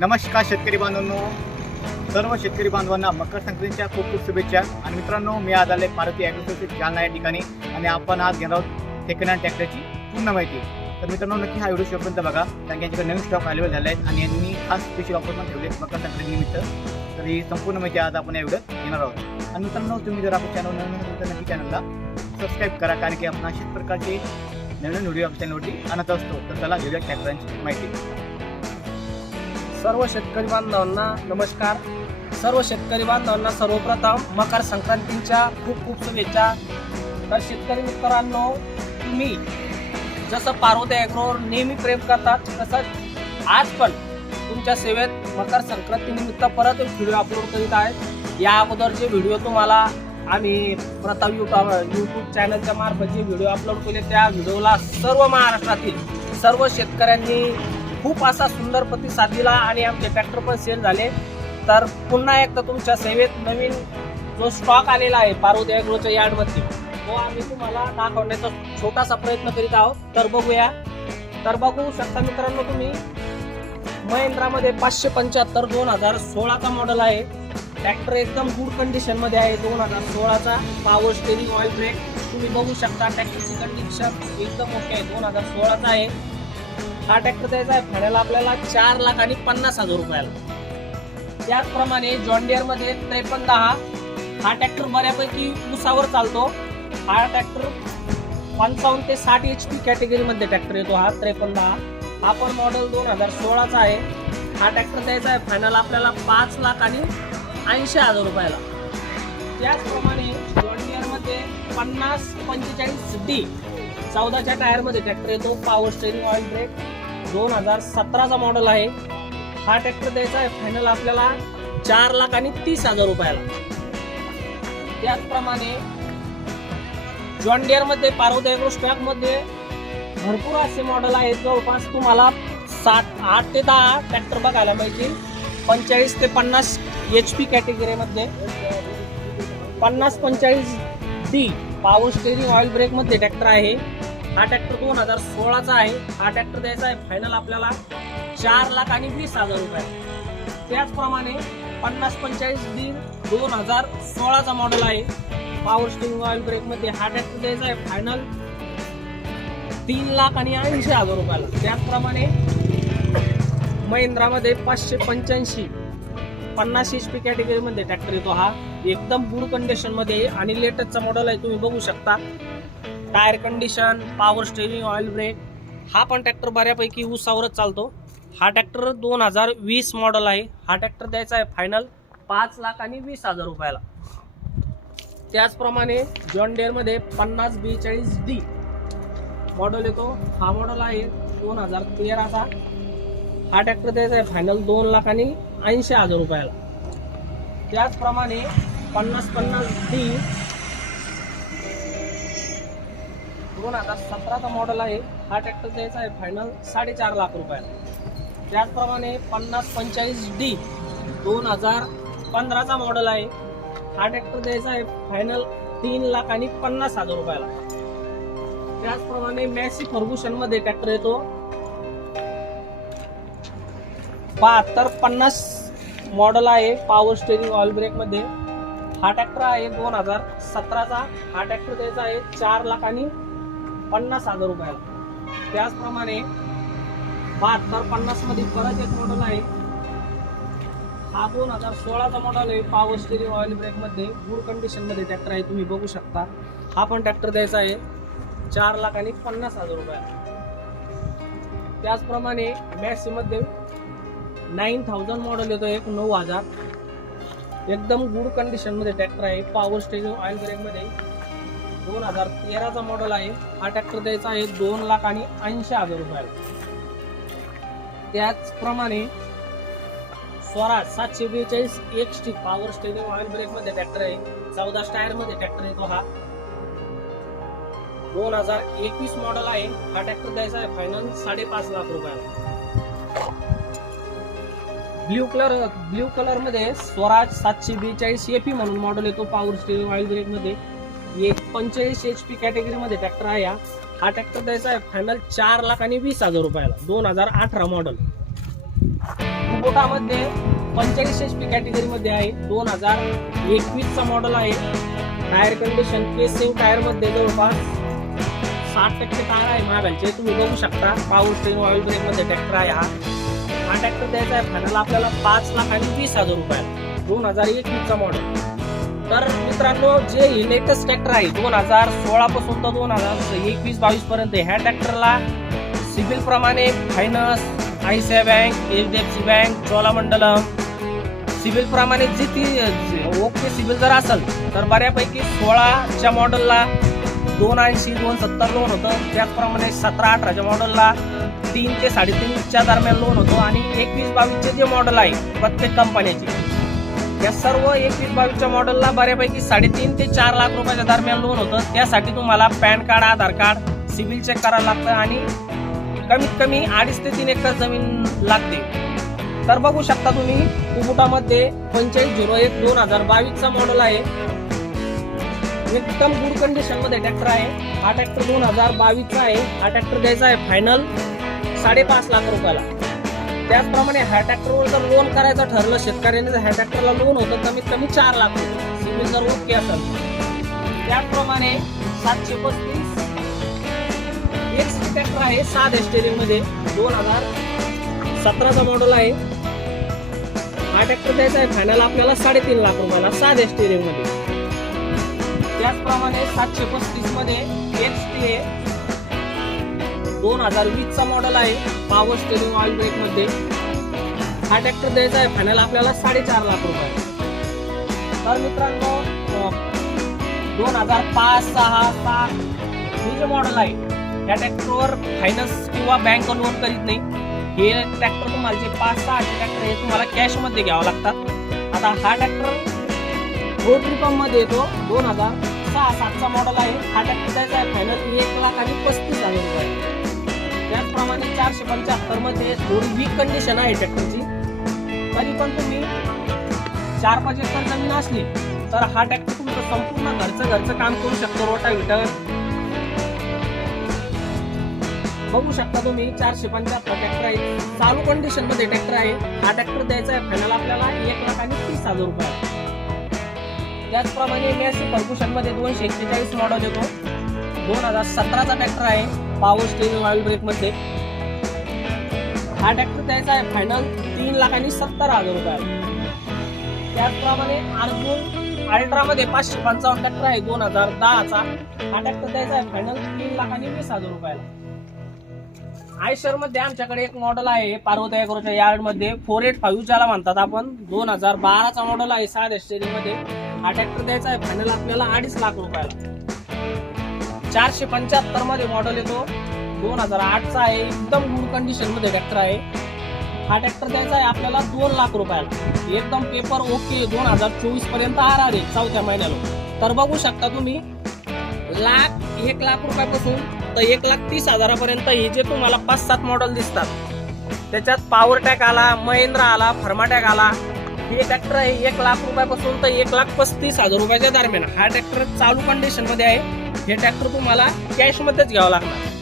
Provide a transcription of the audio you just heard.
नमस्कार शेतकरी बांधवांनो. सर्व शेतकरी बांधवांना मकर संक्रांतीच्या खूप खूप शुभेच्छा. आणि मित्रांनो मी आज आले मारुती ॲग्रोसोसिएट जालना या ठिकाणी. आणि आपण आज घेणार आहोत सेकंड हँड ट्रॅक्टरची पूर्ण माहिती. तर मित्रांनो नक्की हा व्हिडिओ शेवटपर्यंत बघा. कारण यांच्याकडे नवीन स्टॉक अवेलेबल झाला आहे आणि यांनी खास स्पेशल ऑफर पण ठेवले मकर संक्रांतीनिमित्त तर ही संपूर्ण माहिती आज आपण या व्हिडिओत घेणार आहोत. आणि मित्रांनो तुम्ही जर आपण चॅनल नवीन असेल तर नक्की चॅनलला सबस्क्राईब करा. कारण की आपण अशाच प्रकारचे नवीन व्हिडिओ आपल्या चॅनलवरती आणत असतो. तर त्याला घेऊया ट्रॅक्टरांची माहिती. सर्व शेतकरी बांधवांना नमस्कार. सर्व शेतकरी बांधवांना सर्वप्रथम मकर संक्रांतीच्या खूप खूप शुभेच्छा. तर शेतकरी मित्रांनो तुम्ही जसं पार्वती ॲग्रोवर नेहमी प्रेम करतात तसंच आज पण तुमच्या सेवेत मकर संक्रांतीनिमित्त परत एक व्हिडिओ अपलोड करीत आहे या अगोदरचे व्हिडिओ तुम्हाला आम्ही प्रताप युट्यूब यूट्यूब चॅनलच्या मार्फत जे व्हिडिओ अपलोड केले त्या व्हिडिओला सर्व महाराष्ट्रातील सर्व शेतकऱ्यांनी खूप असा सुंदर प्रतिसाद दिला आणि आमचे ट्रॅक्टर पण सेल झाले. तर पुन्हा एकदा तुमच्या सेवेत नवीन जो स्टॉक आलेला आहे पार्वती अॅग्रोच्या यार्डमध्ये तो आम्ही तुम्हाला दाखवण्याचा छोटासा प्रयत्न करीत आहोत. तर बघूया. तर बघू शकता मित्रांनो तुम्ही महिंद्रामध्ये पाचशे पंच्याहत्तर दोन हजार सोळाचा मॉडेल आहे. ट्रॅक्टर एकदम गुड कंडिशनमध्ये आहे. दोन हजार सोळाचा पॉवर स्टेरिंग ऑइल ब्रेक तुम्ही बघू शकता ट्रॅक्टरची कंडिशन एकदम ओके आहे. दोन हजार सोळाचा आहे. हा ट्रॅक्टर द्यायचा आहे. फायनल आपल्याला चार लाख आणि पन्नास हजार रुपयाला. त्याचप्रमाणे जॉन्डियरमध्ये त्रेपन्न दहा हा ट्रॅक्टर बऱ्यापैकी उसावर चालतो. हा ट्रॅक्टर पंचावन्न ते साठ एच पी कॅटेगरीमध्ये ट्रॅक्टर येतो हा त्रेपन्न दहा हा पण मॉडेल दोन हजार सोळाचा आहे. हा ट्रॅक्टर द्यायचा आहे. फायनल आपल्याला पाच लाख आणि ऐंशी हजार रुपयाला. त्याचप्रमाणे जॉन्डियरमध्ये पन्नास पंचेचाळीस डी चौदाच्या टायरमध्ये ट्रॅक्टर येतो. पॉवर स्टेरिंग ऑइल ब्रेक दोन हजार सतराचा मॉडेल आहे. हा ट्रॅक्टर द्यायचा आहे. फायनल आपल्याला चार लाख आणि तीस हजार रुपयाला. त्याचप्रमाणे जॉनमध्ये पार्वती ॲग्रो भरपूर असे मॉडेल आहेत. जवळपास तुम्हाला सात आठ ते दहा ट्रॅक्टर बघायला मिळतील. पंचेचाळीस ते पन्नास एच पी कॅटेगरीमध्ये पन्नास पंचेचाळीस डी पावर स्टेरिंग ऑइल ब्रेकमध्ये ट्रॅक्टर आहे. हा ट्रॅक्टर दोन हजार सोळाचा आहे. हा ट्रॅक्टर द्यायचा आहे. फायनल आपल्याला चार लाख आणि वीस हजार रुपये. त्याचप्रमाणे पन्नास पंचेचाळीस दिन दोन हजार सोळाचा मॉडेल आहे. पॉवर स्टिंग ऑइल ब्रेकमध्ये हा ट्रॅक्टर द्यायचा आहे. फायनल तीन लाख आणि ऐंशी हजार रुपयाला. त्याचप्रमाणे महिंद्रामध्ये पाचशे पंच्याऐंशी पन्नास एच पी कॅटेगरीमध्ये ट्रॅक्टर येतो हा. एकदम गुड कंडिशनमध्ये आहे आणि लेटेस्टचा मॉडेल आहे. तुम्ही बघू शकता. Tyre condition power steering oil brake हा पण ट्रॅक्टर बऱ्यापैकी उसावरच चालतो. हा ट्रॅक्टर दोन हजार वीस मॉडेल आहे. हा ट्रॅक्टर द्यायचा आहे फायनल पाच लाख आणि वीस हजार रुपयाला. त्याचप्रमाणे जॉन डेअरमध्ये पन्नास बेचाळीस डी मॉडेल येतो. हा मॉडेल आहे दोन हजार तेराचा. हा ट्रॅक्टर द्यायचा आहे फायनल दोन लाख आणि ऐंशी हजार रुपयाला. त्याचप्रमाणे पन्नास पन्नास डी दोन हजार सतराचा मॉडेल आहे. हा ट्रॅक्टर द्यायचा आहे फायनल साडेचार लाख रुपयाला. त्याचप्रमाणे पन्नास पंचेचाळीस डी दोन हजार पंधराचा मॉडेल आहे. हा ट्रॅक्टर द्यायचा आहे फायनल तीन लाख आणि पन्नास हजार रुपयाला. त्याचप्रमाणे मॅसी फर्ग्युशनमध्ये ट्रॅक्टर येतो. बहात्तर पन्नास मॉडेल आहे पॉवर स्टेरिंग ऑइल ब्रेकमध्ये हा ट्रॅक्टर आहे दोन हजार सतराचा. हा ट्रॅक्टर द्यायचा आहे चार लाख आणि पन्नास हजार रुपयाला त्याचप्रमाणे बहात्तर पन्नासमध्ये परत एक मॉडल आहे. हा दोन हजार सोळाचा मॉडल आहे. पावर स्टेरिंग ऑइल ब्रेकमध्ये. गुड कंडिशनमध्ये ट्रॅक्टर आहे. तुम्ही बघू शकता. हा पण ट्रॅक्टर द्यायचा आहे. चार लाख आणि पन्नास हजार रुपयाला त्याचप्रमाणे मॅक्सी मध्ये नाईन थाउजंड मॉडेल येतो एक नऊ हजार. एकदम गुड कंडिशनमध्ये ट्रॅक्टर आहे. पॉवर स्टेरिंग ऑइल ब्रेकमध्ये. दोन हजार तेराचा मॉडेल आहे. हा ट्रॅक्टर द्यायचा आहे दोन लाख आणि ऐंशी हजार रुपयाला. त्याचप्रमाणे स्वराज सातशे बेचाळीस एक टी पॉवर स्टेरिंग ऑइल ब्रेकमध्ये ट्रॅक्टर आहे. चौदा टायरमध्ये ट्रॅक्टर येतो हा. दोन हजार एकवीस मॉडेल आहे. हा ट्रॅक्टर द्यायचा आहे फायनल साडेपाच लाख रुपयाला. ब्ल्यू कलर ब्ल्यू कलरमध्ये स्वराज सातशे बेचाळीस एपी म्हणून मॉडेल येतो पॉवर स्टेरिंग ऑइल ब्रेकमध्ये. एक पंचेचाळीस एच पी कॅटेगरीमध्ये ट्रॅक्टर आहे हा. हा ट्रॅक्टर द्यायचा आहे फायनल चार लाख आणि वीस हजार रुपयाला. दोन हजार अठरा मॉडेल कुबोटामध्ये पंचेचाळीस एच पी कॅटेगरीमध्ये आहे. दोन हजार एकवीसचा मॉडेल आहे. टायर कंडिशन के सेव टायरमध्ये जवळपास साठ टक्के टायर आहे महाबॅलचे तुम्ही बघू शकता पाऊस स्टेरिंग ऑइल ब्रेकमध्ये ट्रॅक्टर आहे हा. हा ट्रॅक्टर द्यायचा आहे. फायनल आपल्याला पाच लाख आणि वीस हजार रुपयाला. दोन हजार एकवीसचा मॉडल तर मित्रांनो जे हे लेटेस्ट ट्रॅक्टर आहे दोन हजार सोळा पासून तर दोन हजार एकवीस बावीस पर्यंत ह्या ट्रॅक्टरला सिबिल प्रमाणे finance ICICI bank H D F C bank Cholamandalam CIBIL प्रमाणे जी ती ओके सिबिल जर असेल तर बऱ्यापैकी सोळाच्या मॉडेलला दोन ऐंशी दोन सत्तर लोन होतं. त्याचप्रमाणे सतरा अठराच्या मॉडेलला तीन ते साडेतीनच्या दरम्यान लोन होतं. आणि एकवीस बावीसचे जे मॉडेल आहे प्रत्येक कंपन्याचे या सर्व एकवीस बावीसच्या मॉडेलला बऱ्यापैकी साडेतीन ते चार लाख रुपयाच्या दरम्यान लोन होतं. त्यासाठी तुम्हाला PAN card Aadhaar card CIBIL check करायला लागतं आणि कमीत कमी अडीच ते तीन एकर जमीन लागते. तर बघू शकता तुम्ही कुबुटामध्ये पंचेचाळीस झिरो एक दोन हजार बावीसचा मॉडेल आहे. एकदम गुड कंडिशनमध्ये ट्रॅक्टर आहे. हा ट्रॅक्टर दोन हजार बावीसचा आहे. हा ट्रॅक्टर द्यायचा आहे फायनल साडेपाच लाख रुपयाला. त्याचप्रमाणे ह्या ट्रॅक्टरवर जर लोन करायचं ठरलं शेतकऱ्याने जर ह्या ट्रॅक्टरला लोन होतं कमीत कमी चार लाख रुपये. सिबिल जर ओके असेल त्याचप्रमाणे सातशे पस्तीस एक ट्रॅक्टर आहे सात स्टेरिंगमध्ये. दोन हजार सतराचा मॉडेल आहे. हा ट्रॅक्टर द्यायचा आहे फायनल आपल्याला साडेतीन लाख रुपयाला सात स्टेरिंगमध्ये. त्याचप्रमाणे सातशे पस्तीसमध्ये एक्स टी दोन हजार वीस चा मॉडेल आहे पॉवर स्टेरिंग ऑइल ब्रेकमध्ये. हा ट्रॅक्टर द्यायचा आहे फायनल आपल्याला साडेचार लाख रुपये. तर मित्रांनो दोन हजार पाच सहा सात हे जे मॉडेल आहे या ट्रॅक्टरवर फायनान्स किंवा बँक लोन करीत नाही. हे ट्रॅक्टर तुम्हाला जे पाच सहा ट्रॅक्टर हे तुम्हाला कॅशमध्ये घ्यावं लागतात. आता हा ट्रॅक्टर रोड पंपमध्ये येतो दोन हजार सहा सातचा मॉडेल आहे. हा ट्रॅक्टर द्यायचा आहे फायनल एक लाख आणि पस्तीस हजार रुपये. त्याचप्रमाणे चारशे पंच्याहत्तरमध्ये थोडी वीक कंडिशन आहे ट्रॅक्टरची तरी पण तुम्ही चार पाच एकर जमीन असली तर हा ट्रॅक्टर तुमचं संपूर्ण घरचं घरचं काम करू शकतो रोटा विटर बघू शकता तुम्ही चारशे पंच्याहत्तर ट्रॅक्टर आहे. चालू कंडिशनमध्ये ट्रॅक्टर आहे. हा ट्रॅक्टर द्यायचा आहे फायनल आपल्याला एक लाख आणि तीस हजार रुपये त्याचप्रमाणे मॅसी फर्ग्युशनमध्ये दोनशे एक्केचाळीस मॉडेल येतो. दोन हजार सतराचा ट्रॅक्टर आहे. पॉवर स्टेरिंग ऑइल ब्रेकमध्ये. हा ट्रॅक्टर द्यायचा आहे फायनल तीन लाख आणि सत्तर हजार रुपये त्याचप्रमाणे अर्जुन अल्ट्रामध्ये पाचशे पंचावन्न ट्रॅक्टर आहे दोन हजार दहाचा. हा ट्रॅक्टर द्यायचा आहे फायनल तीन लाख आणि वीस हजार रुपयाला आयशरमध्ये आमच्याकडे एक मॉडेल आहे पार्वती अॅग्रोच्या यार्डमध्ये फोर एट फाईव्ह ज्याला म्हणतात आपण. दोन हजार बाराचा मॉडेल आहे साध्या स्टेरिंगमध्ये. हा ट्रॅक्टर द्यायचा आहे फायनल आपल्याला अडीच लाख रुपयाला. चारशे पंच्याहत्तरमध्ये मॉडेल येतो. दोन हजार आठचा आहे. एकदम गुड कंडिशनमध्ये ट्रॅक्टर आहे. हा ट्रॅक्टर द्यायचा आहे आपल्याला दोन लाख रुपयाला. एकदम पेपर ओके दोन हजार चोवीसपर्यंत आर आहे चौथ्या महिन्याला. तर बघू शकता तुम्ही लाख एक लाख रुपयापासून तर एक लाख तीस हजारापर्यंत हे जे तुम्हाला पाच सात मॉडेल दिसतात. त्याच्यात पॉवर टॅक आला महिंद्रा आला फर्माटॅक आला हे ट्रॅक्टर आहे एक लाख रुपयापासून तर एक लाख पस्तीस हजार रुपयाच्या दरम्यान. हा ट्रॅक्टर चालू कंडिशनमध्ये आहे. हे ट्रॅक्टर तुम्हाला कॅश मध्येच घ्यावं लागणार.